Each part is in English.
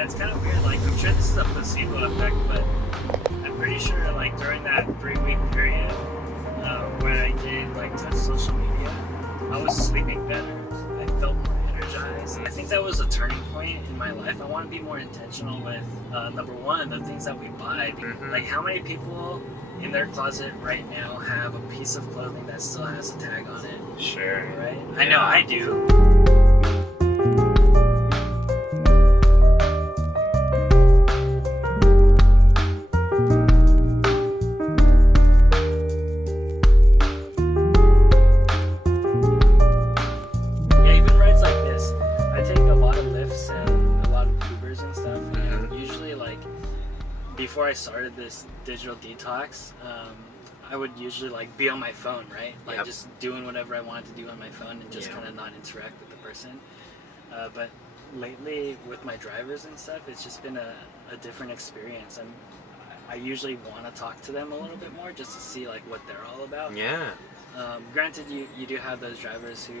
Yeah, it's kind of weird. Like, I'm sure this is a placebo effect, but I'm pretty sure, like, during that 3-week period where I did, like, touch social media, I was sleeping better. I felt more energized. I think that was a turning point in my life. I want to be more intentional with, number one, the things that we buy. Like, how many people in their closet right now have a piece of clothing that still has a tag on it? Sure. Right? Yeah. I know I do. Yeah, even rides like this. I take a lot of Lyfts and a lot of Ubers and stuff. And usually, like, before I started this digital detox, I would usually like be on my phone, right? Like just doing whatever I wanted to do on my phone and just kind of not interact with the person. But lately with my drivers and stuff, it's just been a different experience. I usually want to talk to them a little bit more just to see like what they're all about. Yeah. Granted, you do have those drivers who,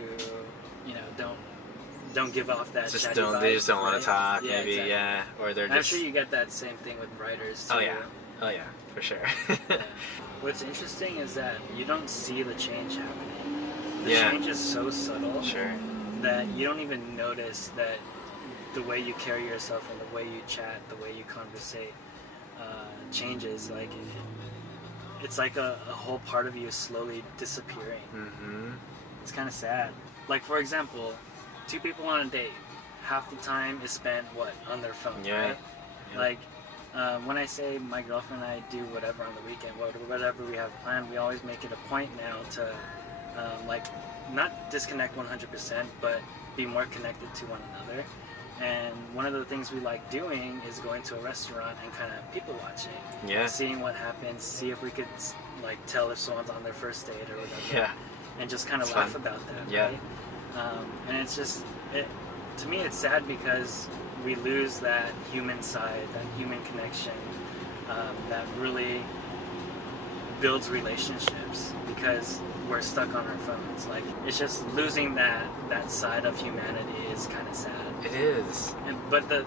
you know, don't give off that Just chatty they just don't vibes, want right? to talk, Yeah, maybe, exactly. yeah. Or they're I'm just... sure you get that same thing with writers too. Oh yeah, for sure. Yeah. What's interesting is that you don't see the change happening. The Yeah. change is so subtle Sure. that you don't even notice that the way you carry yourself and the way you chat, the way you conversate changes. Like, it's like a whole part of you is slowly disappearing. It's kind of sad. Like, for example, 2 people on a date, half the time is spent, on their phone, right? Yeah. Like, when I say my girlfriend and I do whatever on the weekend, whatever we have planned, we always make it a point now to, like, not disconnect 100%, but be more connected to one another. And one of the things we like doing is going to a restaurant and kind of people watching. Yeah. Seeing what happens, see if we could, like, tell if someone's on their first date or whatever. Yeah. And just kind of It's laugh fun. about that, Yeah. right? And it's just, to me, it's sad because we lose that human side, that human connection that really builds relationships because we're stuck on our phones. Like, it's just losing that side of humanity is kind of sad. It is. But the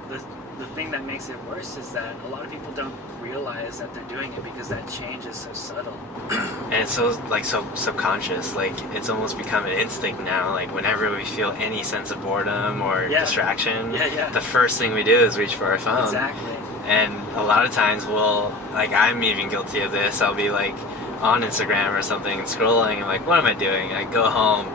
thing that makes it worse is that a lot of people don't realize that they're doing it because that change is so subtle. And it's so subconscious. Like, it's almost become an instinct now. Like, whenever we feel any sense of boredom or distraction, the first thing we do is reach for our phone. Exactly. And a lot of times I'm even guilty of this. I'll be like on Instagram or something and scrolling and like, what am I doing? I go home,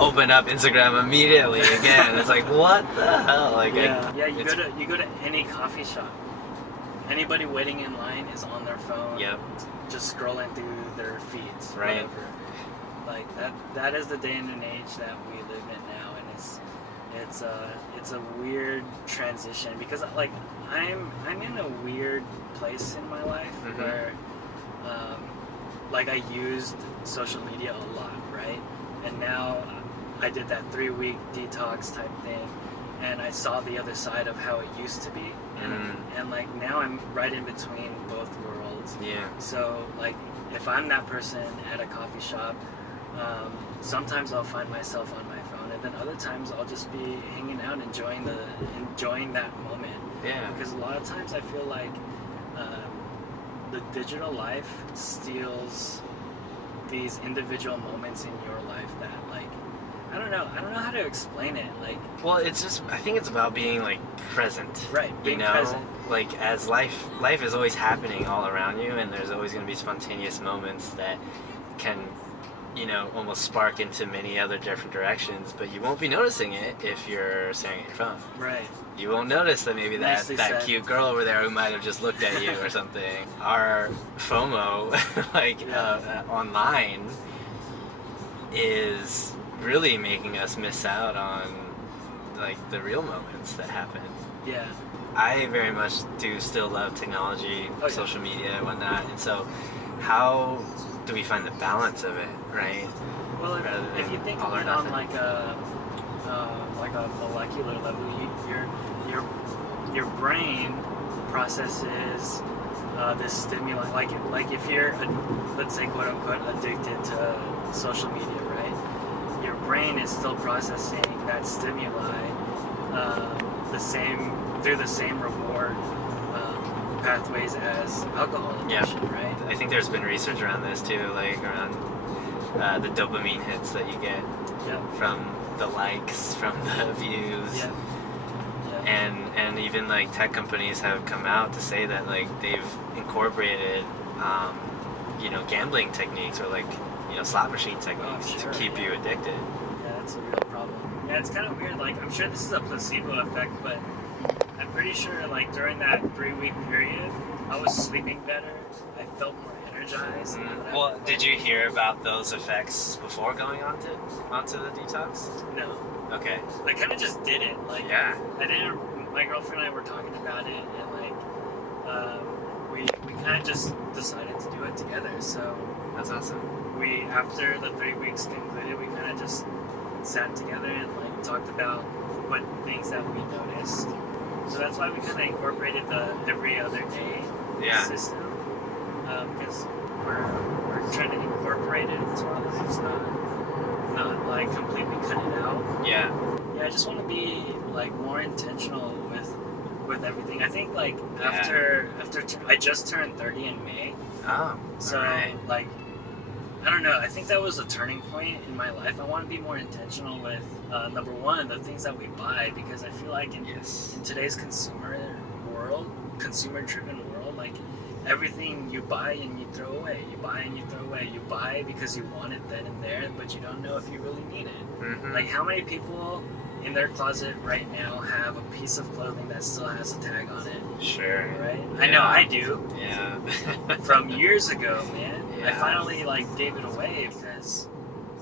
open up Instagram immediately again. It's like, what the hell? Like, you go to any coffee shop. Anybody waiting in line is on their phone. Yep. Just scrolling through their feeds. Right. Whatever. Like that is the day and an age that we live in now, and it's a weird transition because like I'm in a weird place in my life where like I used social media a lot, right? And now I did that 3-week detox type thing, and I saw the other side of how it used to be, and like now I'm right in between both worlds. Yeah. So like if I'm that person at a coffee shop, sometimes I'll find myself on my phone, and then other times I'll just be hanging out, enjoying that moment. Yeah. Because a lot of times I feel like the digital life steals these individual moments in your life that, like, I don't know how to explain it. Like, well, it's just, I think it's about being like present. Right, being present. Like, as life is always happening all around you, and there's always going to be spontaneous moments that can, you know, almost spark into many other different directions, but you won't be noticing it if you're staring at your phone. Right. You won't notice that maybe that cute girl over there who might have just looked at you or something. Our FOMO, online, is really making us miss out on, like, the real moments that happen. Yeah. I very much do still love technology, social media and whatnot, and so how do we find the balance of it, right? Well, if you think of it on like a molecular level, your brain processes this stimulant. Like if you're, let's say, quote unquote, addicted to social media, right? Your brain is still processing that stimuli the same through the same reward pathways as alcohol addiction, right? I think there's been research around this too, like around the dopamine hits that you get from the likes, from the views. And even like tech companies have come out to say that like they've incorporated gambling techniques or like slot machine techniques to keep you addicted. Yeah, that's a real problem. Yeah, it's kind of weird. Like, I'm sure this is a placebo effect, but I'm pretty sure like during that 3-week period I was sleeping better, I felt more energized. Well, did you hear about those effects before going onto the detox? No. Okay. I kind of just did it. Like, yeah. I didn't. My girlfriend and I were talking about it, and like, we kind of just decided to do it together. So that's awesome. We, after the 3 weeks concluded, we kind of just sat together and like talked about what things that we noticed. So that's why we kind of incorporated the every other day system, because we're trying to incorporate it into our lives, not like completely cut it out. Yeah. Yeah, I just want to be like more intentional with everything. I think like after I just turned 30 in May. Oh. So like, I don't know. I think that was a turning point in my life. I want to be more intentional with number one, the things that we buy, because I feel like in today's consumer-driven world, like everything you buy and you throw away. You buy and you throw away. You buy because you want it then and there, but you don't know if you really need it. Mm-hmm. Like, how many people in their closet right now have a piece of clothing that still has a tag on it? Sure. Right? Yeah. I know I do. Yeah. From years ago, man. Yeah. I finally like gave it away because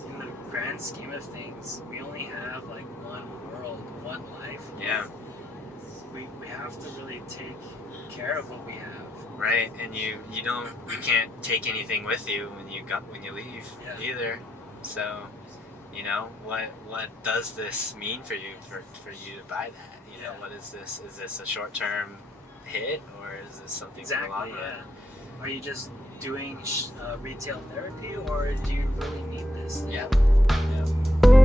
in the grand scheme of things, we only have like one world, one life. Yeah. We have to really take care of what we have. Right, and you can't take anything with you when you leave either. So, what does this mean for you for you to buy that? What is this? Is this a short-term hit, or is this something for the long run? Are you just doing retail therapy, or do you really need this? Yeah. Yeah.